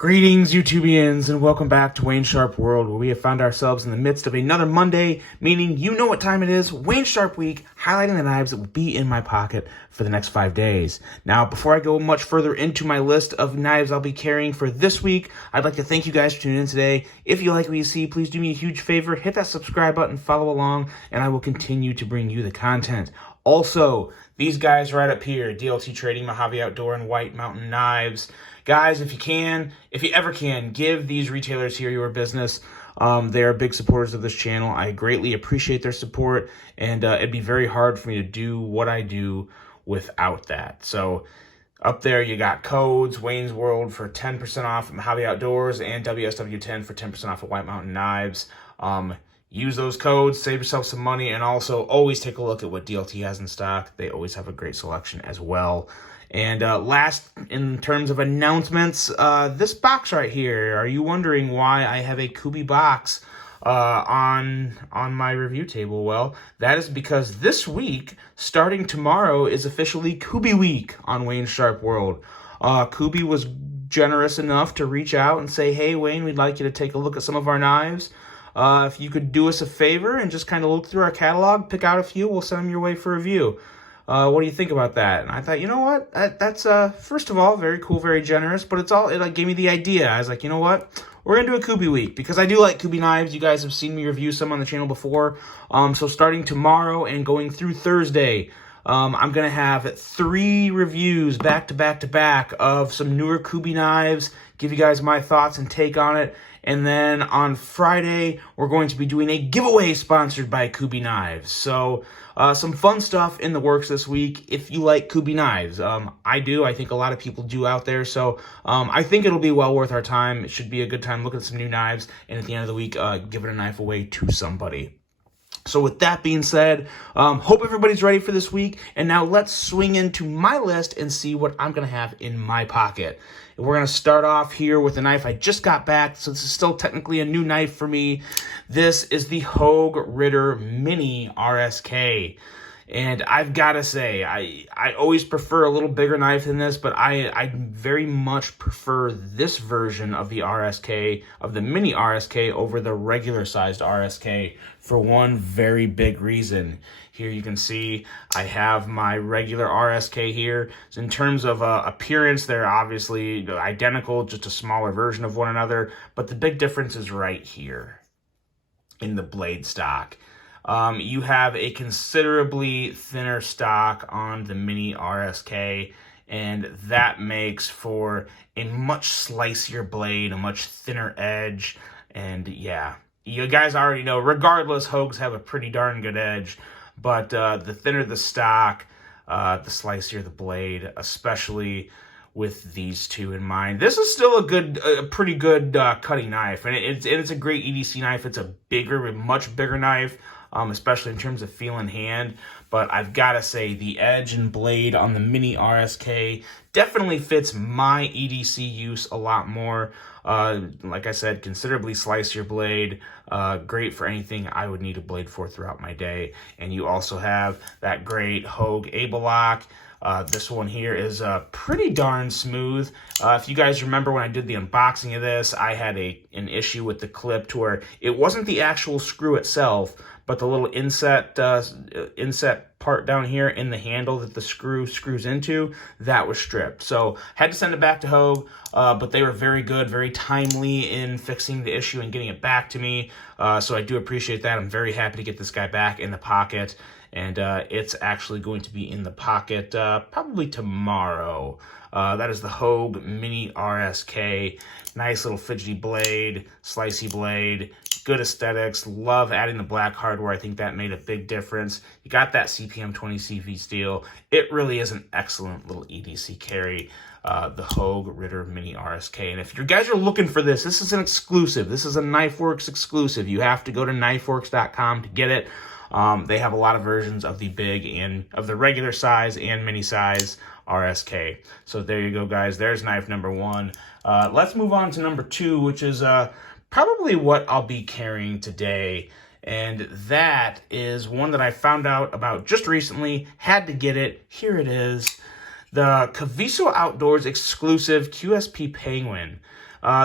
Greetings, YouTubians, and welcome back to Wayne Sharp World, where we have found ourselves in the midst of another Monday, meaning you know what time it is, Wayne Sharp Week, highlighting the knives that will be in my pocket for the next 5 days. Now, before I go much further into my list of knives I'll be carrying for this week, I'd like to thank you guys for tuning in today. If you like what you see, please do me a huge favor, hit that subscribe button, follow along, and I will continue to bring you the content. Also, these guys right up here, DLT Trading, Mojave Outdoor, and White Mountain Knives. Guys, if you ever can, give these retailers here your business. They are big supporters of this channel. I greatly appreciate their support, and it'd be very hard for me to do what I do without that. So up there, you got codes, Wayne's World for 10% off at Mojave Outdoors, and WSW10 for 10% off at White Mountain Knives. Use those codes, save yourself some money, and also always take a look at what DLT has in stock. They always have a great selection as well. And last, in terms of announcements, this box right here. Are you wondering why I have a KUBEY box on my review table? Well, that is because this week, starting tomorrow, is officially KUBEY week on Wayne Sharp World. KUBEY was generous enough to reach out and say, hey, Wayne, we'd like you to take a look at some of our knives. If you could do us a favor and just kind of look through our catalog, pick out a few, we'll send them your way for review. What do you think about that? And I thought, you know what? That's first of all, very cool, very generous, but it like gave me the idea. I was like, you know what? We're going to do a KUBEY week because I do like KUBEY knives. You guys have seen me review some on the channel before. So starting tomorrow and going through Thursday, I'm going to have 3 reviews back to back of some newer KUBEY knives, give you guys my thoughts and take on it. And then on Friday, we're going to be doing a giveaway sponsored by KUBEY Knives. So some fun stuff in the works this week if you like KUBEY knives. I do. I think a lot of people do out there. So I think it'll be well worth our time. It should be a good time looking at some new knives. And at the end of the week, giving a knife away to somebody. So with that being said, hope everybody's ready for this week. And now let's swing into my list and see what I'm going to have in my pocket. We're going to start off here with a knife I just got back, so this is still technically a new knife for me. This is the Hogue Ritter Mini RSK. And I've got to say, I always prefer a little bigger knife than this, but I very much prefer this version of the RSK, of the Mini RSK, over the regular sized RSK for one very big reason. Here you can see I have my regular RSK here. So in terms of appearance, they're obviously identical, just a smaller version of one another, but the big difference is right here in the blade stock. You have a considerably thinner stock on the Mini RSK, and that makes for a much slicier blade, a much thinner edge, and yeah, you guys already know, regardless, Hogues have a pretty darn good edge, but the thinner the stock, the slicier the blade, especially with these two in mind. This is still a pretty good cutting knife, and it's a great EDC knife. It's a much bigger knife, especially in terms of feel in hand. But I've got to say, the edge and blade on the Mini RSK definitely fits my EDC use a lot more. Like I said, considerably slicier blade, great for anything I would need a blade for throughout my day. And you also have that great Hogue Able Lock. This one here is pretty darn smooth. If you guys remember when I did the unboxing of this, I had an issue with the clip to where it wasn't the actual screw itself, but the little inset part down here in the handle that the screws into, that was stripped. So had to send it back to Hogue, but they were very good, very timely in fixing the issue and getting it back to me. So I do appreciate that. I'm very happy to get this guy back in the pocket. And it's actually going to be in the pocket probably tomorrow. That is the Hogue Mini RSK. Nice little fidgety blade, slicey blade, good aesthetics. Love adding the black hardware. I think that made a big difference. You got that CPM 20 CV steel. It really is an excellent little EDC carry. The Hogue Ritter Mini RSK. And if you guys are looking for this, this is an exclusive. This is a KnifeWorks exclusive. You have to go to knifeworks.com to get it. They have a lot of versions of the big and of the regular size and mini size RSK. So there you go, guys. There's knife number 1. Let's move on to number 2, which is probably what I'll be carrying today. And that is one that I found out about just recently. Had to get it. Here it is. the Kaviso Outdoors exclusive QSP Penguin.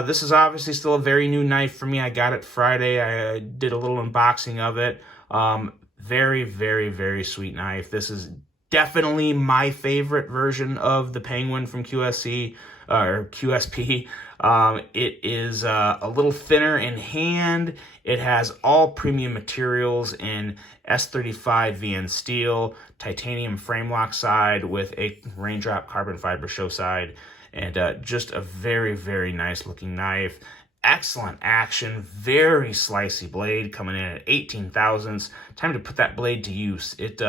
This is obviously still a very new knife for me. I got it Friday. I did a little unboxing of it. Very, very, very sweet knife. This is definitely my favorite version of the Penguin from QSC or QSP. It is a little thinner in hand. It has all premium materials in S35 VN steel, titanium frame lock side with a raindrop carbon fiber show side, and just a very, very nice looking knife. Excellent action, very slicey blade coming in at 18 thousandths. Time to put that blade to use. It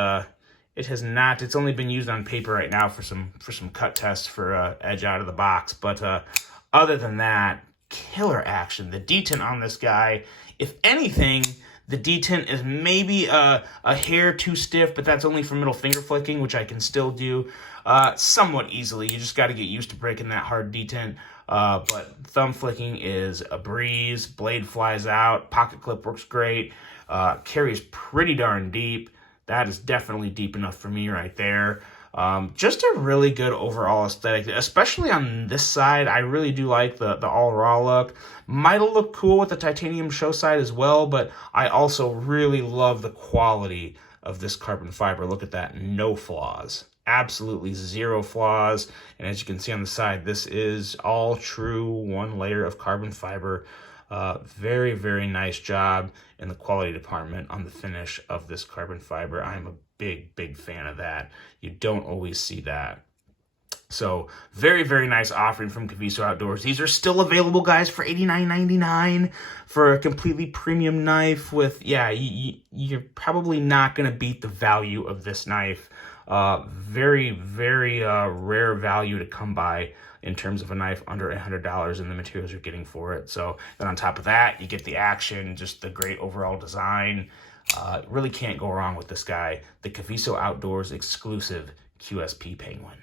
has not. It's only been used on paper right now for some cut tests for edge out of the box. But other than that, killer action. The detent on this guy, if anything, the detent is maybe a hair too stiff, but that's only for middle finger flicking, which I can still do somewhat easily. You just got to get used to breaking that hard detent. But thumb flicking is a breeze. Blade flies out. Pocket clip works great. Carries pretty darn deep. That is definitely deep enough for me right there. Just a really good overall aesthetic, especially on this side. I really do like the all raw look. Might look cool with the titanium show side as well, but I also really love the quality of this carbon fiber. Look at that, no flaws. Absolutely zero flaws. And as you can see on the side, this is all true one layer of carbon fiber. Very, very nice job in the quality department on the finish of this carbon fiber. I'm a big, big fan of that. You don't always see that. So very, very nice offering from Kaviso Outdoors. These are still available, guys, for $89.99 for a completely premium knife with, yeah, you're probably not going to beat the value of this knife. Very, very rare value to come by in terms of a knife under $100 and the materials you're getting for it. So then on top of that, you get the action, just the great overall design. Really can't go wrong with this guy, the Kaviso Outdoors exclusive QSP Penguin.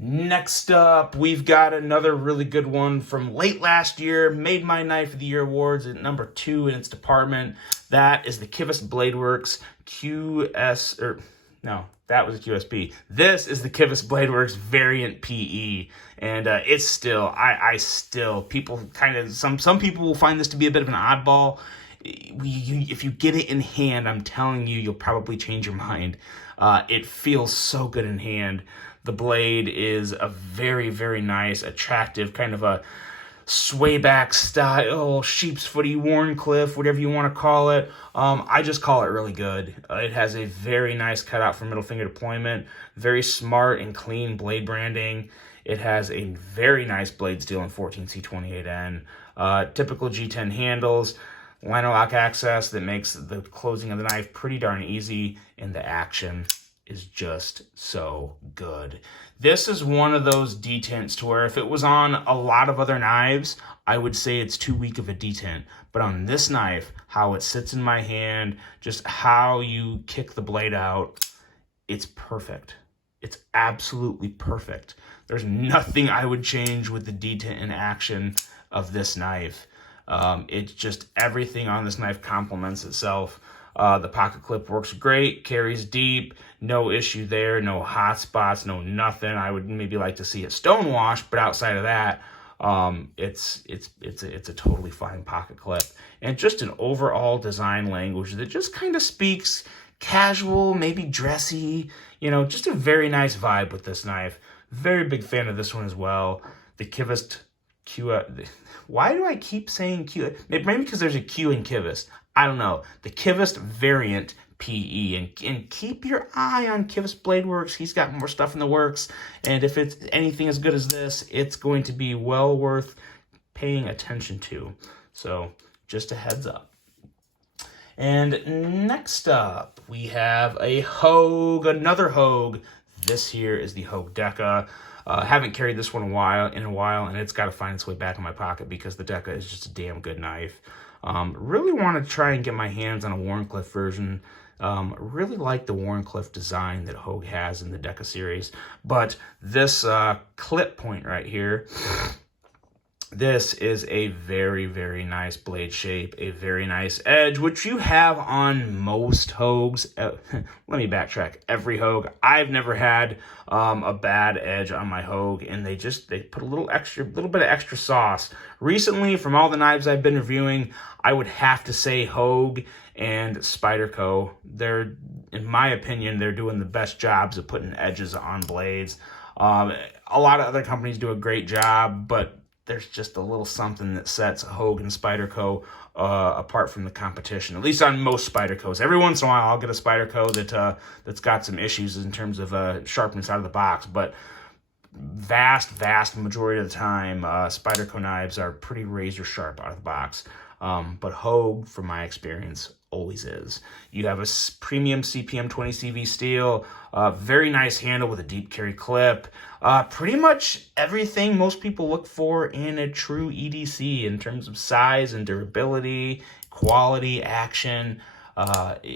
Next up, we've got another really good one from late last year. Made my Knife of the Year awards at number 2 in its department. That is the Qvist Bladeworks QS, or no, that was a QSP. This is the Qvist Bladeworks Variant PE, and it's still, I still, people kind of, some people will find this to be a bit of an oddball. If you get it in hand, I'm telling you, you'll probably change your mind. It feels so good in hand. The blade is a very, very nice, attractive, kind of a swayback style, sheep's footy, Warncliffe, whatever you want to call it. I just call it really good. It has a very nice cutout for middle finger deployment, very smart and clean blade branding. It has a very nice blade steel in 14C28N, typical G10 handles, liner lock access that makes the closing of the knife pretty darn easy, and the action is just so good. This is one of those detents to where if it was on a lot of other knives, I would say it's too weak of a detent. But on this knife, how it sits in my hand, just how you kick the blade out, it's perfect. It's absolutely perfect. There's nothing I would change with the detent and action of this knife. It's just everything on this knife complements itself. The pocket clip works great, carries deep, no issue there, no hot spots, no nothing. I would maybe like to see it stonewashed, but outside of that, it's a totally fine pocket clip. And just an overall design language that just kind of speaks casual, maybe dressy, you know, just a very nice vibe with this knife. Very big fan of this one as well. The Qvist why do I keep saying Q? Maybe because there's a Q in Qvist. I don't know. The Qvist Variant PE. And keep your eye on Qvist Bladeworks. He's got more stuff in the works. And if it's anything as good as this, it's going to be well worth paying attention to. So just a heads up. And next up, we have a Hogue, another Hogue. This here is the Hogue Deka. Haven't carried this one in a while, and it's got to find its way back in my pocket because the Deka is just a damn good knife. Really want to try and get my hands on a Warncliffe version. Really like the Warncliffe design that Hogue has in the Deka series. But this clip point right here This is a very, very nice blade shape, a very nice edge, which you have on most Hogues. Let me backtrack. Every Hogue. I've never had a bad edge on my Hogue, and they put a little bit of extra sauce. Recently, from all the knives I've been reviewing, I would have to say Hogue and Spyderco. In my opinion, they're doing the best jobs of putting edges on blades. A lot of other companies do a great job, but there's just a little something that sets Hogue and Spyderco apart from the competition, at least on most Spydercos. Every once in a while, I'll get a Spyderco that's got some issues in terms of sharpness out of the box, but vast majority of the time, Spyderco knives are pretty razor sharp out of the box. But Hogue, from my experience, always is. You have a premium CPM 20 CV steel, very nice handle with a deep carry clip. Pretty much everything most people look for in a true EDC in terms of size and durability, quality, action,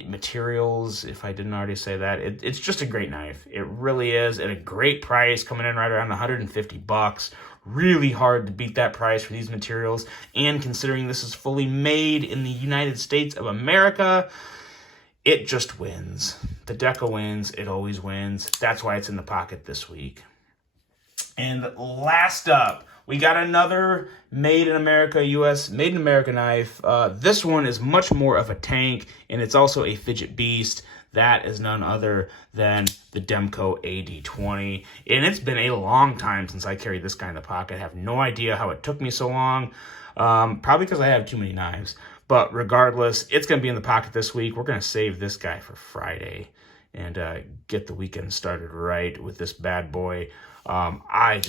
materials, if I didn't already say that. It's just a great knife. It really is, at a great price, coming in right around $150. Really hard to beat that price for these materials, and considering this is fully made in the United States of America, it just wins. The Deca wins. It always wins. That's why it's in the pocket this week. And last up, we got another made in America, U.S. made in America knife. This one is much more of a tank, and it's also a fidget beast. That is none other than the Demko AD20. And it's been a long time since I carried this guy in the pocket. I have no idea how it took me so long. Probably because I have too many knives. But regardless, it's going to be in the pocket this week. We're going to save this guy for Friday and get the weekend started right with this bad boy. I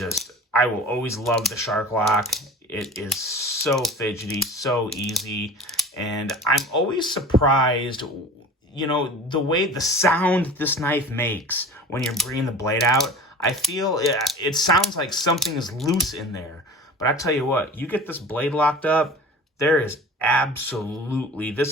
will always love the Shark Lock. It is so fidgety, so easy. And I'm always surprised, you know, the sound this knife makes when you're bringing the blade out. I feel it sounds like something is loose in there. But I tell you what, you get this blade locked up, this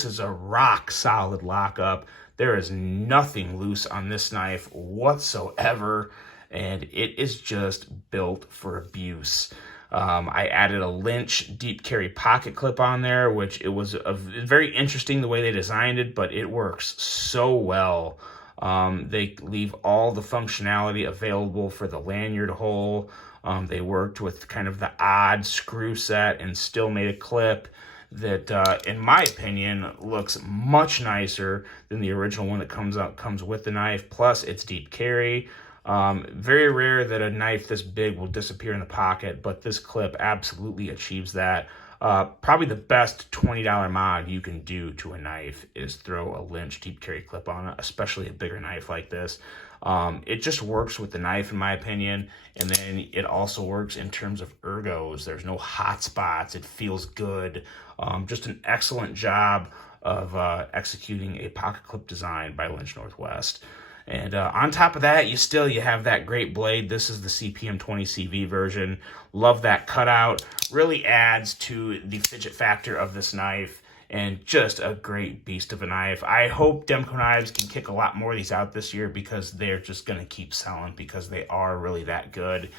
is a rock solid lockup. There is nothing loose on this knife whatsoever, and it is just built for abuse. I added a Lynch deep carry pocket clip on there, which it was very interesting the way they designed it, but it works so well. They leave all the functionality available for the lanyard hole. They worked with kind of the odd screw set and still made a clip that, in my opinion, looks much nicer than the original one that comes with the knife. Plus, it's deep carry. Very rare that a knife this big will disappear in the pocket, but this clip absolutely achieves that. Probably the best $20 mod you can do to a knife is throw a Lynch deep carry clip on it, especially a bigger knife like this. It just works with the knife, in my opinion, and then it also works in terms of ergos. There's no hot spots. It feels good. Just an excellent job of executing a pocket clip design by Lynch Northwest. And on top of that, you have that great blade. This is the CPM 20 CV version. Love that cutout. Really adds to the fidget factor of this knife. And just a great beast of a knife. I hope Demko knives can kick a lot more of these out this year, because they're just going to keep selling, because they are really that good.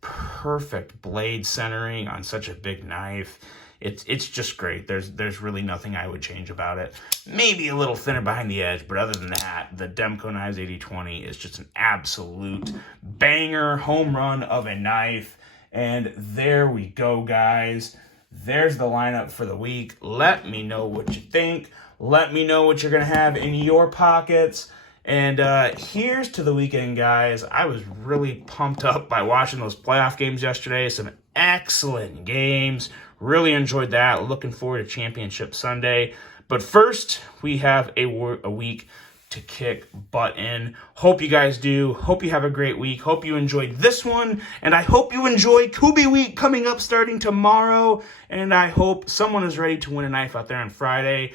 Perfect blade centering on such a big knife. It's just great. There's really nothing I would change about it. Maybe a little thinner behind the edge, but other than that, the Demko Knives AD20 is just an absolute banger, home run of a knife. And there we go, guys. There's the lineup for the week. Let me know what you think. Let me know what you're going to have in your pockets. And here's to the weekend, guys. I was really pumped up by watching those playoff games yesterday. Some excellent games. Really enjoyed that. Looking forward to Championship Sunday. But first, we have a week to kick butt in. Hope you guys do. Hope you have a great week. Hope you enjoyed this one. And I hope you enjoy KUBEY week coming up starting tomorrow. And I hope someone is ready to win a knife out there on Friday.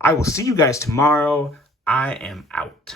I will see you guys tomorrow. I am out.